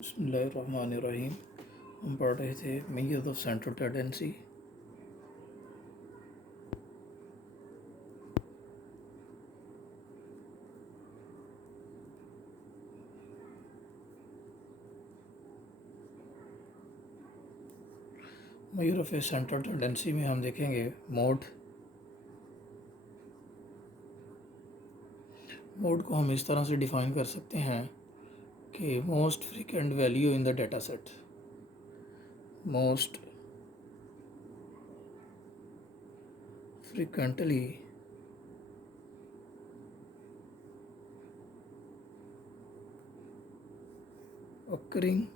बिस्मिल्लाहिर्रहमानिर्रहीम। हम पढ़ रहे थे measures of central tendency. Measure of A central tendency में हम देखेंगे मोड को हम इस तरह से डिफ़ाइन कर सकते हैं कि most frequent value in the data set, most frequently occurring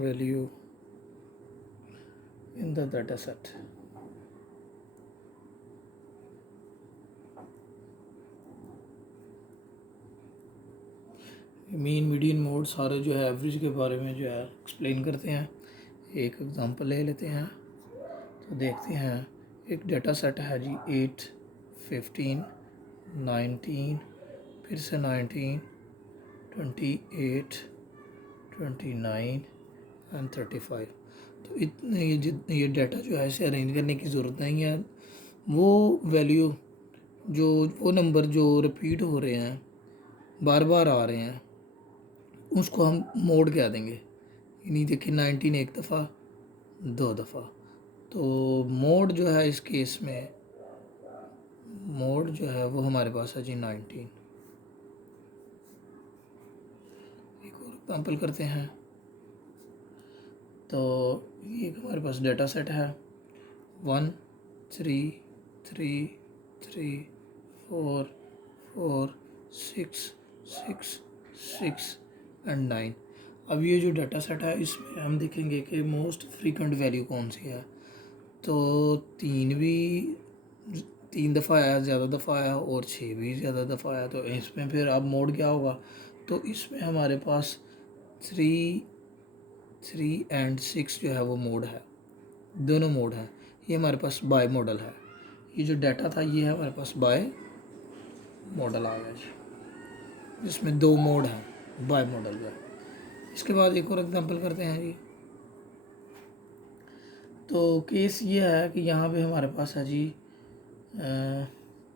value in the data set। Mean median mode सारे जो है एवरेज के बारे में जो है एक्सप्लेन करते हैं। एक एग्जांपल ले लेते हैं तो देखते हैं। एक डाटा सेट है जी 8, 15, 19, फिर से 19, 28, 29 एंड 35। तो इतने ये डाटा जो है इसे अरेंज करने की ज़रूरत नहीं है। वो वैल्यू वो नंबर जो रिपीट हो रहे हैं, बार बार आ रहे हैं, उसको हम मोड कह देंगे। यानी देखिए 19 एक दफ़ा, 2 दफ़ा। तो मोड जो है इस केस में मोड जो है वो हमारे पास है जी 19। एक और एग्जाम्पल करते हैं। तो ये हमारे पास डाटा सेट है 1, 3, 3, 3, 4, 4, 6, 6, 6 एंड 9। अब ये जो डाटा सेट है इसमें हम देखेंगे कि मोस्ट फ्रीक्वेंट वैल्यू कौन सी है। तो 3 दफ़ा आया, ज़्यादा दफ़ा आया, और 6 भी ज़्यादा दफ़ा आया। तो इसमें फिर अब मोड क्या होगा? तो इसमें हमारे पास 3 एंड 6 जो है वो मोड है, दोनों मोड हैं। ये हमारे पास बाय मॉडल है। ये जो डाटा था ये है हमारे पास बाय मॉडल आ गया जी, जिसमें 2 मोड हैं बाय मॉडल में। इसके बाद एक और एग्जांपल करते हैं जी। तो केस ये है कि यहाँ पे हमारे पास है जी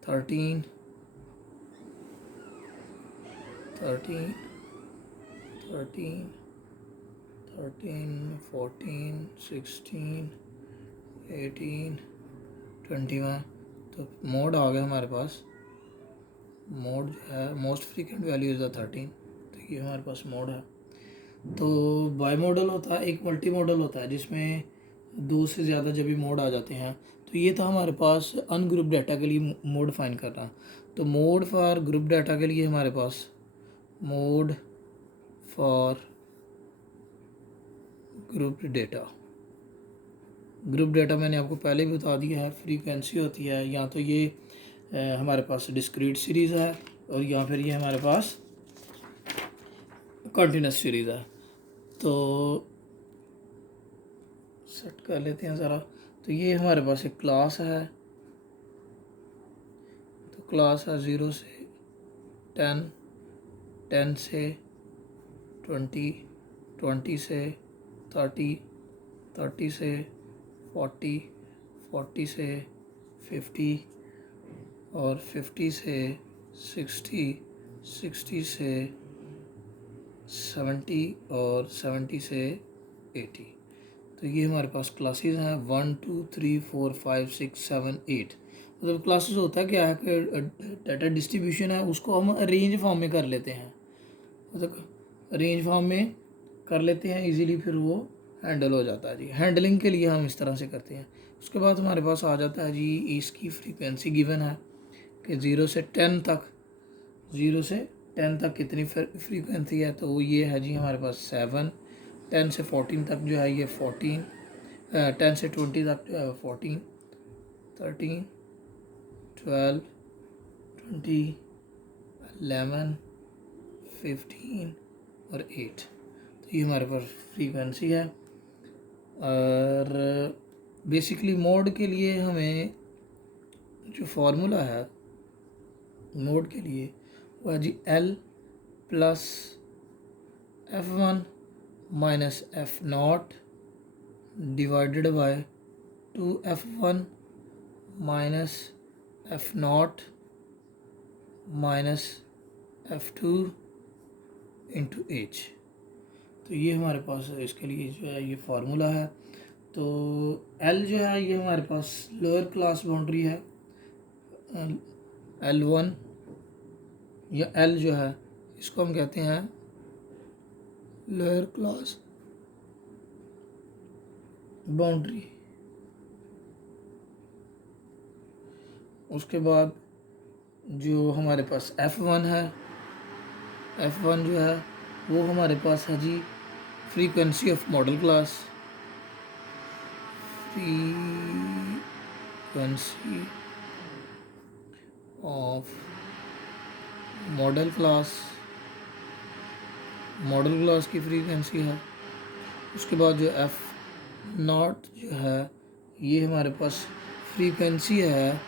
13, 13, 13, 13, 14, 16, 18, 21। तो मोड आ गया हमारे पास। मोड जो है मोस्ट फ्रीक्वेंट वैल्यू इज़ 13। तो ये हमारे पास मोड है। तो बाई मॉडल होता है, एक मल्टी मॉडल होता है जिसमें 2 से ज़्यादा जब भी मोड आ जाते हैं। तो ये था हमारे पास अनग्रुप डाटा के लिए मोड फाइन करना। तो मोड फॉर ग्रुप डाटा के लिए हमारे पास मोड फॉर ग्रुप डाटा मैंने आपको पहले भी बता दिया है। फ्रीक्वेंसी होती है या तो ये हमारे पास डिस्क्रीट सीरीज़ है, और या फिर ये हमारे पास कंटिन्यूस सीरीज़ है। तो सेट कर लेते हैं ज़रा। तो ये हमारे पास एक क्लास है। तो क्लास है 0 से 10, 10 से 20, 20 से 30, 30 से 40, 40 से 50, और 50 से 60, 60 से 70, और 70 से 80। तो ये हमारे पास क्लासेस हैं 1, 2, 3, 4, 5, 6, 7, 8। मतलब क्लासेस होता है क्या है कि डाटा डिस्ट्रीब्यूशन है उसको हम अरेंज फॉर्म में कर लेते हैं। मतलब अरेंज फॉर्म में कर लेते हैं इजीली, फिर वो हैंडल हो जाता है जी। हैंडलिंग के लिए हम इस तरह से करते हैं। उसके बाद हमारे पास आ जाता है जी इसकी फ्रीक्वेंसी गिवन है कि 0 से 10 तक, 0 से 10 तक कितनी फ्रीक्वेंसी है। तो ये है जी हमारे पास 7। 10 से 14 तक जो है ये 14, 10 से 20 तक जो है 14, 13, 12, 20, 11, 15 और 8। तो ये हमारे पास फ्रीक्वेंसी है। और बेसिकली मोड के लिए हमें जो फार्मूला है मोड के लिए वो है जी L plus F1 minus F0 divided by 2F1 minus F0 minus F2 into H। तो ये हमारे पास इसके लिए जो है ये फार्मूला है। तो L जो है ये हमारे पास लोअर क्लास बाउंड्री है, L1 या L जो है इसको हम कहते हैं लोअर क्लास बाउंड्री। उसके बाद जो हमारे पास F1 है, F1 जो है वो हमारे पास है जी frequency of modal class, frequency of modal class, modal class की फ्रीक्वेंसी है। उसके बाद जो F0 जो है ये हमारे पास फ्रीक्वेंसी है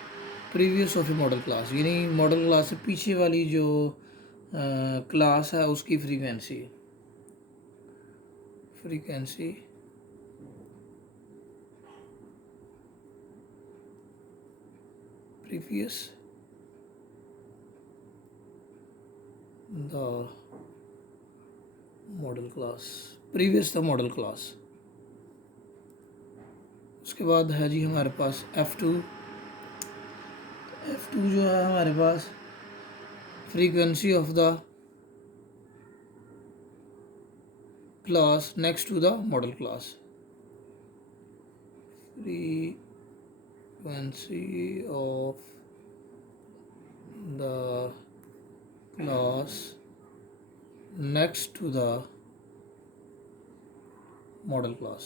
previous of a modal class, यानी मॉडल क्लास से पीछे वाली जो क्लास है उसकी frequency, frequency previous the modal class, previous the modal class. उसके बाद है जी हमारे पास F2, F2 जो है हमारे पास frequency of the class next to the modal class, frequency of the class next to the modal class.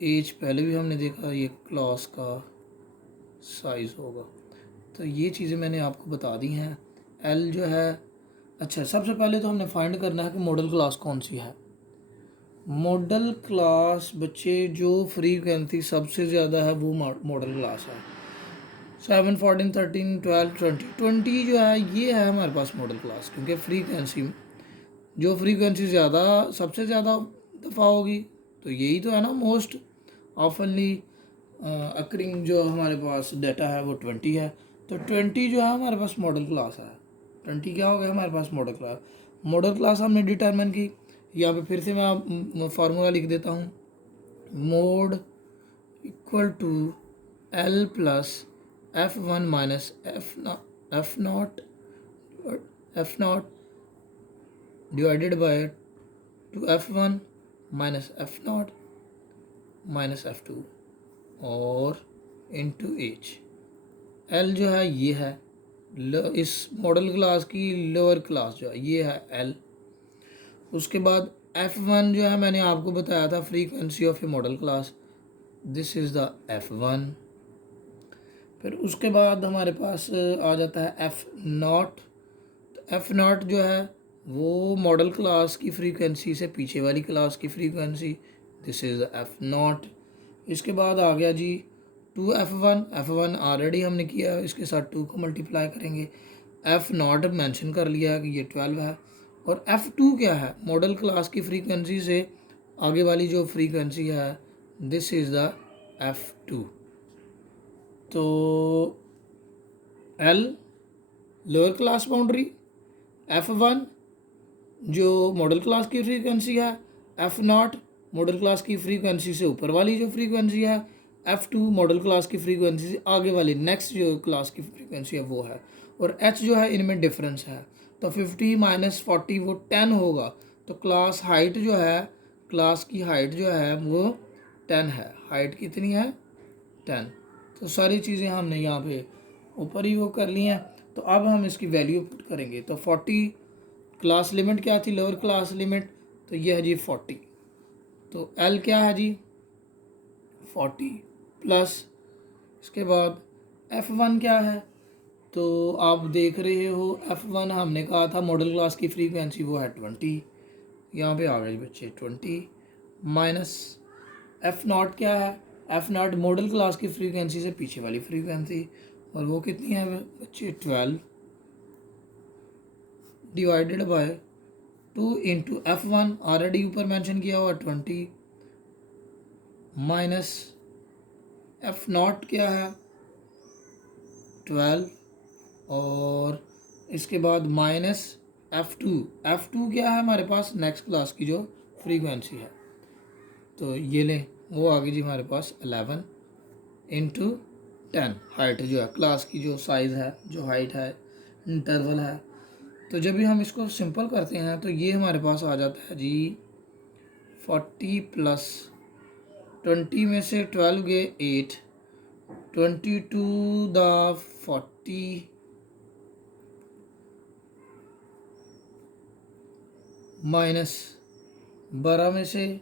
As पहले भी हमने देखा, ये क्लास का साइज होगा। तो ये चीज़ें मैंने आपको बता दी हैं। एल जो है, अच्छा सबसे पहले तो हमने फाइंड करना है कि मॉडल क्लास कौन सी है। मॉडल क्लास बच्चे जो फ्रीक्वेंसी सबसे ज़्यादा है वो मॉडल क्लास है। 7, 14, 13, 12, 20 जो है ये है हमारे पास मॉडल क्लास, क्योंकि फ्रीक्वेंसी जो फ्रीक्वेंसी ज़्यादा सबसे ज़्यादा दफ़ा होगी तो यही तो है ना, मोस्ट ऑफनली अकरिंग जो हमारे पास डाटा है वो 20 है। तो 20 जो है हमारे पास मॉडल क्लास है। 20 क्या हो गया हमारे पास मॉडल क्लास। मॉडल क्लास हमने डिटरमिन की, यहाँ पे फिर से मैं फार्मूला लिख देता हूँ, mode equal to L plus F1 minus F0 divided by 2F1 minus F0 minus F2 और इंटू H। L जो है ये है इस मॉडल क्लास की लोअर क्लास जो है ये है L। उसके बाद F1 जो है मैंने आपको बताया था frequency of a modal class, this is the F1। फिर उसके बाद हमारे पास आ जाता है F0। तो F0 जो है वो मॉडल क्लास की फ्रीक्वेंसी से पीछे वाली क्लास की frequency, this is the F0। इसके बाद आ गया जी 2F1, F1 ऑलरेडी हमने किया, इसके साथ 2 को मल्टीप्लाई करेंगे। F0 मेंशन कर लिया है कि ये 12 है। और F2 क्या है, मॉडल क्लास की फ्रीक्वेंसी से आगे वाली जो फ्रीक्वेंसी है, दिस इज़ द F2। तो L lower class boundary, F1 जो मॉडल क्लास की फ्रीक्वेंसी है, F0 मॉडल क्लास की फ्रीक्वेंसी से ऊपर वाली जो फ्रीक्वेंसी है, F2 मॉडल क्लास की फ्रीक्वेंसी से आगे वाली नेक्स्ट जो क्लास की फ्रीक्वेंसी है वो है। और H जो है इनमें डिफरेंस है, तो 50 माइनस 40 वो 10 होगा। तो क्लास हाइट जो है, क्लास की हाइट जो है वो 10 है। हाइट कितनी है, 10। तो सारी चीज़ें हमने यहाँ पे ऊपर ही वो कर ली हैं। तो अब हम इसकी वैल्यू पुट करेंगे। तो 40 क्लास लिमिट क्या थी, लोअर क्लास लिमिट, तो ये है जी 40। तो L क्या है जी 40 प्लस, इसके बाद F1 क्या है, तो आप देख रहे हो F1 हमने कहा था मॉडल क्लास की फ्रीक्वेंसी वो है 20, यहाँ पे आ गए बच्चे 20 माइनस F0 क्या है, F0 मॉडल क्लास की फ्रीक्वेंसी से पीछे वाली फ्रीक्वेंसी, और वो कितनी है बच्चे 12 divided by 2 into F1 already ऊपर मेंशन किया हुआ 20 माइनस F0 क्या है 12 और इसके बाद माइनस F2 क्या है हमारे पास नेक्स्ट क्लास की जो फ्रीक्वेंसी है। तो ये लें वो आ गई जी हमारे पास 11 इंटू 10 हाइट जो है क्लास की जो साइज़ है जो हाइट है इंटरवल है। तो जब भी हम इसको सिंपल करते हैं तो ये हमारे पास आ जाता है जी 40 प्लस 20 में से 12 गए 8 22 द 40 माइनस 12 में से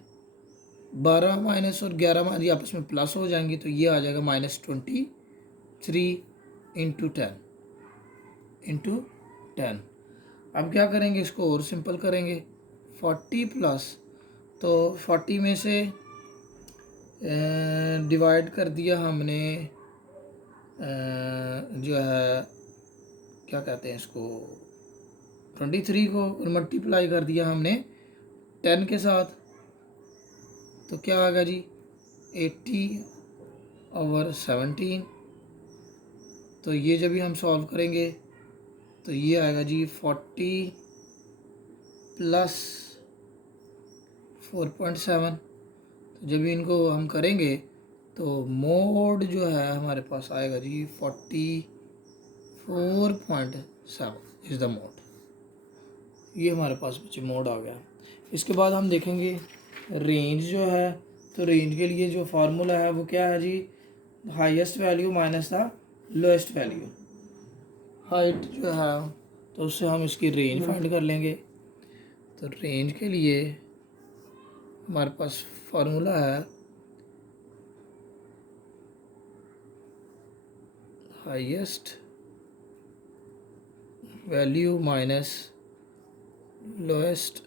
12 माइनस और 11 यदि आपस में प्लस हो जाएंगी तो ये आ जाएगा -23 इंटू 10 अब क्या करेंगे इसको और सिंपल करेंगे 40 प्लस तो 40 में से डिवाइड कर दिया हमने जो है क्या कहते हैं इसको 23 को और मल्टीप्लाई कर दिया हमने 10 के साथ तो क्या आ गया जी 80/17। तो ये जब भी हम सॉल्व करेंगे तो ये आएगा जी 40 प्लस 4.7। तो जब भी इनको हम करेंगे तो मोड जो है हमारे पास आएगा जी 44.7 इज़ द मोड। ये हमारे पास बच्चे मोड आ गया। इसके बाद हम देखेंगे रेंज जो है। तो रेंज के लिए जो फार्मूला है वो क्या है जी highest value minus the lowest value height जो है तो उससे हम इसकी रेंज फाइंड कर लेंगे। तो रेंज के लिए हमारे पास फार्मूला है highest value minus lowest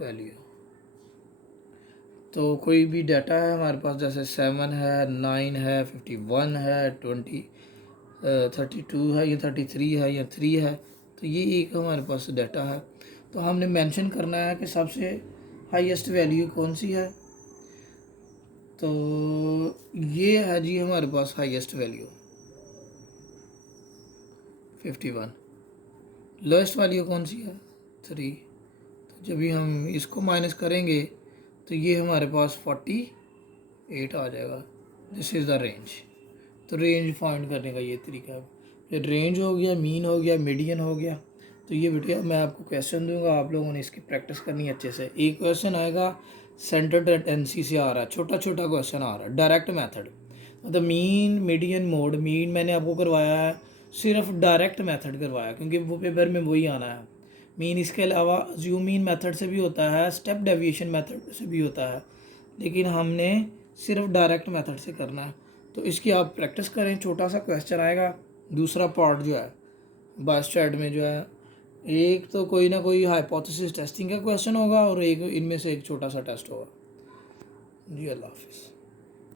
value. तो कोई भी डाटा है हमारे पास जैसे 7 है 9 है 51 है 32 है या 33 है या 3 है तो ये एक हमारे पास डाटा है। तो हमने मेंशन करना है कि सबसे हाईएस्ट वैल्यू कौन सी है। तो ये है जी हमारे पास हाईएस्ट वैल्यू 51। लोएस्ट वैल्यू कौन सी है 3। तो जब भी हम इसको माइनस करेंगे तो ये हमारे पास 48 आ जाएगा। This is the range. तो रेंज फाइंड करने का ये तरीका है। फिर रेंज हो गया मीन हो गया मीडियन हो गया। तो ये बेटा मैं आपको क्वेश्चन दूंगा आप लोगों ने इसकी प्रैक्टिस करनी है अच्छे से। एक क्वेश्चन आएगा सेंटर टेंडेंसी से आ रहा है छोटा छोटा क्वेश्चन आ रहा है डायरेक्ट मेथड मतलब मीन मीडियन मोड। मीन मैंने आपको करवाया है सिर्फ डायरेक्ट मेथड करवाया क्योंकि वो पेपर में वही आना है। मीन इसके अलावा ज़ूम मीन मेथड से भी होता है स्टेप डेविएशन मेथड से भी होता है लेकिन हमने सिर्फ डायरेक्ट मेथड से करना है। तो इसकी आप प्रैक्टिस करें। छोटा सा क्वेश्चन आएगा। दूसरा पार्ट जो है बायस्टैट में जो है एक तो कोई ना कोई हाइपोथेसिस टेस्टिंग का क्वेश्चन होगा और एक इनमें से एक छोटा सा टेस्ट होगा जी। अल्लाह हाफिज़।